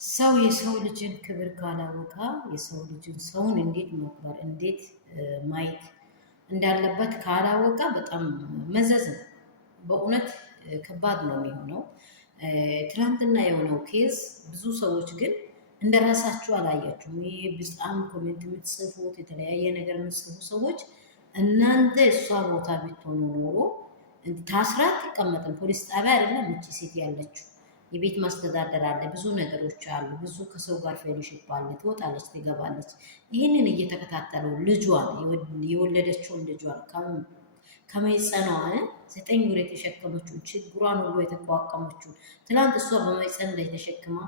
ሰው የሰው ልጅን ክብር ካላወቀ የሰው ልጅን ሰውን እንዴት መክበር እንዴት ማየት እንዳለበት ካላወቀ በጣም መዘዝ ነው። በእውነት ከባድ ነው የሚሆነው። ትናንትና የሆነው ኬዝ ብዙ ሰዎች ግን እንደ ራሳችሁ አላያችሁም። ይሄ በጣም ኮሜንት የምትጽፉት የተለያየ ነገር የምትጽፉ ሰዎች እናንተ እሷ ቦታ ብትሆኑ ኖሮ ታስራ አትቀመጥም። ፖሊስ ጣቢያ አይደለም እቺ ሴት ያለችው የቤት ማስተዳደር አለ፣ ብዙ ነገሮች አሉ፣ ብዙ ከሰው ጋር ፌሎሺፕ አለ። ትወጣለች፣ ትገባለች። ይህንን እየተከታተለው ልጇን የወለደችውን ልጇን ከመይጸኗ 9 ወር የተሸከመችውን ችግሯን ሁሉ የተቋቋመችውን ትላንት እሷ በመይጸን ላይ ተሸክማ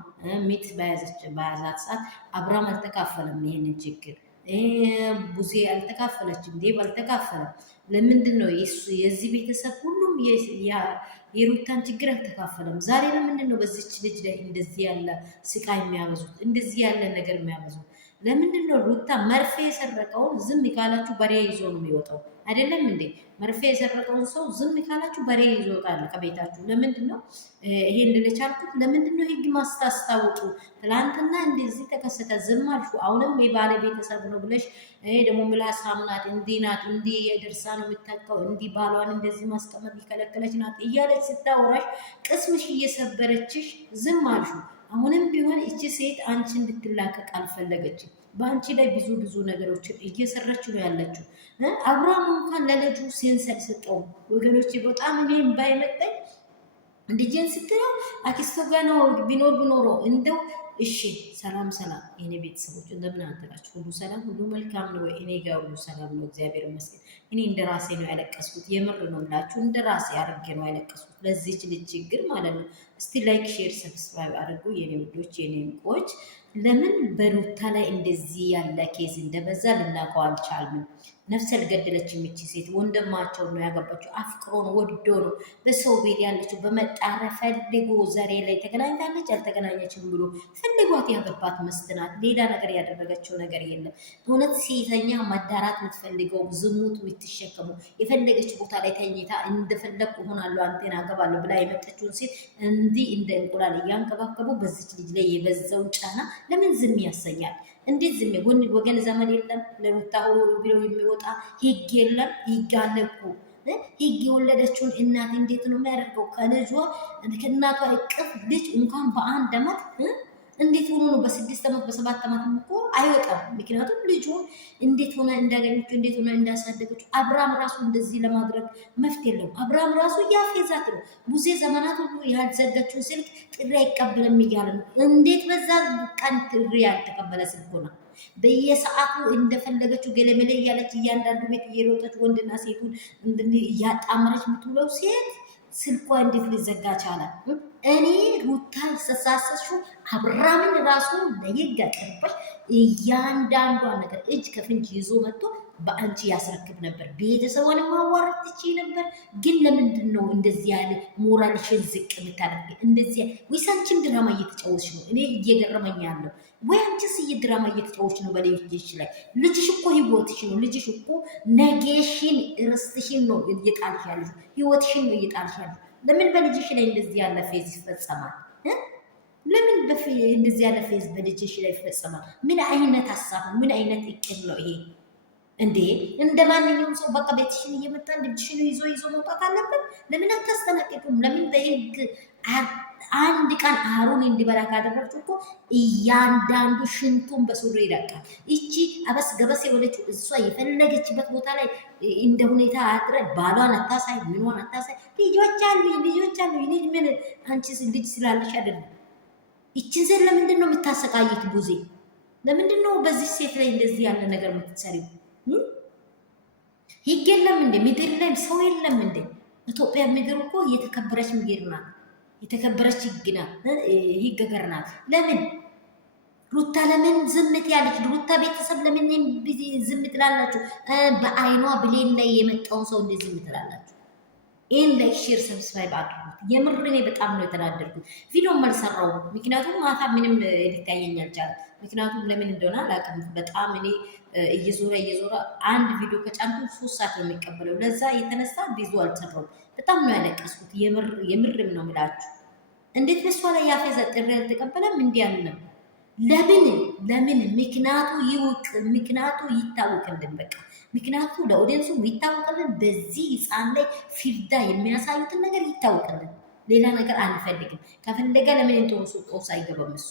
ሚት በያዛት ሰዓት አብራም አልተካፈለም ይህንን ችግር ቡዜ አልተካፈለችም፣ ዴብ አልተካፈለም። ለምንድን ነው የዚህ ቤተሰብ ሁሉም የሩታን ችግር አልተካፈለም? ዛሬ ለምንድን ነው በዚች ልጅ ላይ እንደዚህ ያለ ስቃይ የሚያበዙት? እንደዚህ ያለ ነገር የሚያበዙት ለምንድን ነው? ሩታ መርፌ የሰረቀውን ዝም ካላችሁ በሬ ይዞ ነው የሚወጣው። አይደለም እንዴ? መርፌ የሰረቀውን ሰው ዝም ካላችሁ በሬ ይዞ ይወጣል ከቤታችሁ። ለምንድን ነው ይሄ እንደቻልኩት? ለምንድን ነው ህግ ማስታወቁ? ትላንትና እንደዚህ ተከሰተ ዝም አልሹ። አሁንም የባለ ቤተሰብ ነው ብለሽ ደግሞ ምላሳም ናት፣ እንዲህ ናት፣ እንዲህ የደርሳ ነው የምታውቀው፣ እንዲህ ባሏን እንደዚህ ማስቀመጥ ሊከለከለች ናት እያለች ስታወራሽ ቅስምሽ እየሰበረችሽ ዝም አልሹ። አሁንም ቢሆን እቺ ሴት አንቺ እንድትላቀቅ አልፈለገችም። በአንቺ ላይ ብዙ ነገሮችን እየሰራች ነው ያለችው። አብርሃም እንኳን ለልጁ ሴንሰር ሰጠው ወገኖች። በጣም እኔም ባይመጣኝ ልጄን ስትለው አክስቶ ጋር ነው ቢኖሮ እንደው እሺ። ሰላም የኔ ቤተሰቦች እንደምን አደራችሁ? ሁሉ ሰላም፣ ሁሉ መልካም ነው ወይ? እኔ ጋር ሁሉ ሰላም ነው፣ እግዚአብሔር ይመስገን። እኔ እንደ ራሴ ነው ያለቀስኩት። የምር ነው የምላችሁ፣ እንደ ራሴ አድርጌ ነው ያለቀስኩት ለዚህች ልጅ ችግር ማለት ነው። እስቲ ላይክ፣ ሼር፣ ሰብስክራይብ አድርጉ የኔ ውዶች፣ የኔ እንቁዎች። ለምን በሩታ ላይ እንደዚህ ያለ ኬዝ እንደበዛ ልናውቀው አልቻልንም? ነፍሰ አልገደለችም እቺ ሴት። ወንድማቸው ነው ያገባችው፣ አፍቅሮ ነው ወዶ ነው። በሰው ቤት ያለችው በመጣረ ፈልጎ ዘሬ ላይ ተገናኝታለች አልተገናኘችም ብሎ ፈልጓት ያገባት መስትናት። ሌላ ነገር ያደረገችው ነገር የለም። እውነት ሴተኛ መዳራት የምትፈልገው ዝሙት የምትሸከሙ የፈለገች ቦታ ላይ ተኝታ እንደፈለግኩ ሆናለሁ አንቴን አገባለሁ ብላ የመጠችውን ሴት እንዲህ እንደ እንቁላል እያንከባከቡ በዚች ልጅ ላይ የበዛውን ጫና ለምን ዝም ያሰኛል? እንዴት ዝም? ወገን ዘመድ የለም ለሩታ ብሎ የሚወጣ ህግ የለም? ህግ አለ እኮ። ህግ የወለደችውን እናት እንዴት ነው የሚያደርገው? ከልጇ ከእናቷ እቅፍ ልጅ እንኳን በ1 ዓመት እንዴት ሆኖ ነው በ6 ዓመት በ7 ዓመት እኮ አይወጣም። ምክንያቱም ልጁን እንዴት ሆነ እንዳገኘችው እንዴት ሆነ እንዳሳደገችው። አብርሃም ራሱ እንደዚህ ለማድረግ መፍት የለውም። አብርሃም ራሱ ያፌዛት ነው። ሙሴ ዘመናት ሁሉ ያልዘጋችውን ስልክ ጥሪ አይቀበልም እያለ ነው። እንዴት በዛ ቀን ጥሪ ያልተቀበለ ስልክ ሆነ? በየሰዓቱ እንደፈለገችው ገለመለ እያለች እያንዳንዱ ቤት እየሮጠች ወንድና ሴቱን እያጣመረች የምትውለው ሴት ስልኳ እንዴት ሊዘጋ ቻለ? እኔ ሩታ ሰሳሰሹ አብርሃምን ራሱ ለየጋ ቀርበሽ እያንዳንዷን ነገር እጅ ከፍንጅ ይዞ መጥቶ በአንቺ ያስረክብ ነበር። ቤተሰቧን ማዋረድ ትችይ ነበር። ግን ለምንድን ነው እንደዚህ ያለ ሞራልሽን ዝቅ የምታደርጊ? እንደዚህ ወይስ አንቺም ድራማ እየተጫወትሽ ነው? እኔ እየገረመኝ ያለው ወይ አንቺስ ድራማ እየተጫወትሽ ነው በልጅሽ ላይ? ልጅሽ እኮ ህይወትሽ ነው። ልጅሽ እኮ ነገሽን ርስትሽን ነው እየጣልሽ ያለሽ፣ ህይወትሽን ነው እየጣልሽ ያለሽ። ለምን በልጅሽ ላይ እንደዚህ ያለ ፌዝ ይፈጸማል? ለምን እንደዚህ ያለ ፌዝ በልጅሽ ላይ ይፈጸማል? ምን አይነት ሀሳብ ምን አይነት እቅድ ነው ይሄ? እንዴ እንደ ማንኛውም ሰው በቃ ቤትሽን እየመጣ ልጅሽን ይዞ መውጣት አለበት። ለምን አታስጠነቅቁም? ለምን በህግ አንድ ቀን አሩን እንዲበላ ካደረግችው እኮ እያንዳንዱ ሽንቱን በሱሪ ይለቃል። ይቺ አበስ ገበስ የሆነችው እሷ የፈለገችበት ቦታ ላይ እንደ ሁኔታ አድረ ባሏን አታሳይ፣ ምኗን አታሳይ። ልጆች አሉ። ልጅ ምን አንቺ ልጅ ስላለሽ አይደለም። ይቺን ሴት ለምንድን ነው የምታሰቃይት? ቡዜ ለምንድን ነው በዚህ ሴት ላይ እንደዚህ ያለ ነገር የምትሰሪው? ህግ የለም እንዴ? ምድር ላይ ሰው የለም እንዴ? ኢትዮጵያ ምድር እኮ የተከበረች ምድር ናት። የተከበረች ህግ ሀገር ናት። ለምን ሩታ ለምን ዝምት ያለች? ሩታ ቤተሰብ ለምን ዝም ትላላችሁ? በአይኗ ብሌን ላይ የመጣውን ሰው እንዴት ዝም ትላላችሁ? ይህን ላይክ ሼር ሰብስክራይብ አድርጉት። የምር እኔ በጣም ነው የተናደድኩት። ቪዲዮም አልሰራው ምክንያቱም ማታ ምንም ሊታየኝ አልቻለም። ምክንያቱም ለምን እንደሆነ አላውቅም። በጣም እኔ እየዞረ አንድ ቪዲዮ ከጫንኩ 3 ሰዓት ነው የሚቀበለው። ለዛ የተነሳ ቪዲዮ አልሰራው። በጣም ነው ያለቀስኩት። የምርም ነው የምላችሁ። እንዴት በሷ ላይ ያፌዘ ጥሪ ያልተቀበለም እንዲህ አለም። ለምን ምክንያቱ ይውቅ፣ ምክንያቱ ይታወቅልን። በቃ ምክንያቱ ለኦዲየንሱ ይታወቅልን። በዚህ ህፃን ላይ ፊርዳ የሚያሳዩትን ነገር ይታወቅልን። ሌላ ነገር አንፈልግም። ከፈለገ ለምን ጦስ አይገባም እሱ